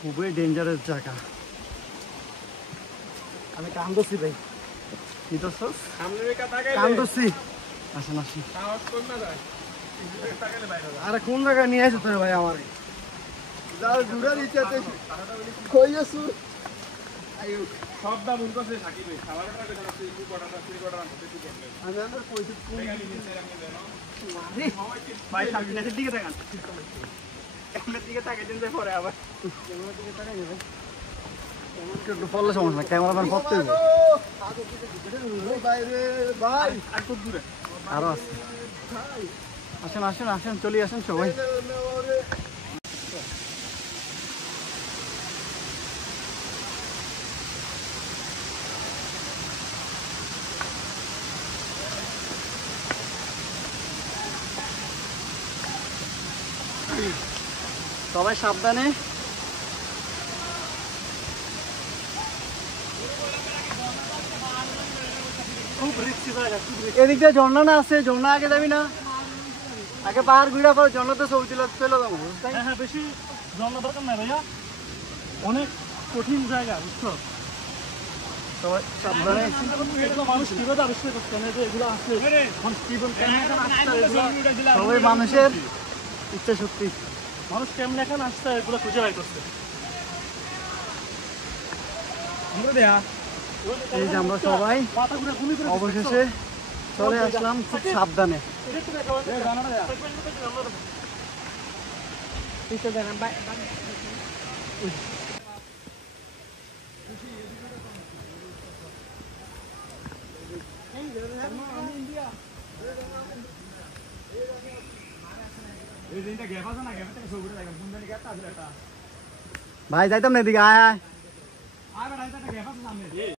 খুবই ডেঞ্জারাস জায়গা। আমি কান্দছি ভাই। কি দোষ? কান্দছি। আসেন আসেন। আরে কোন জায়গায় নিয়ে আসো তুমি ভাই আমার? যাও ঘুরে দিতে কইছো। আয়ু সব দাম উনকো সে সাকিব ভাই। খাবার টাকা দেন আছে কি কোটাটা কি কোটাটা আনতে কি করবে? আমি আমার কইছি কোন ভাই সামনের দিকে তাকান। ক্যামেরার দিকে তাকাই দিন পরে আবার। ক্যামেরার দিকে তাকাই যাবে। একটু ফলো সমস্যা না, ক্যামেরাম্যান পড়তে হবে। ভাই আর কত দূরে? আরো আছে। আসেন আসেন আসেন, চলে আসেন সবাই। সবাই সাবধানে। এদিক দিয়ে ঝর্ণা না আছে, ঝর্ণা আগে যাবি না? আগে পাহাড় ঘুরে পরে ঝর্ণাতে ছবি তুলে চলে যাবো। হ্যাঁ বেশি ঝর্ণা দরকার নাই ভাইয়া, অনেক কঠিন জায়গা বুঝছো। সবাই সাবধানে। মানুষ কিভাবে আবিষ্কার করছে না যে এগুলো আসলে সবাই মানুষের ইচ্ছা শক্তি। মানুষ কেমন এখন আসছে এগুলো খুঁজে বাই করছে। এই যে আমরা সবাই অবশেষে চলে আসলাম খুব সাবধানে। ভাই যাইতাম না এদিকে, আয় আয়।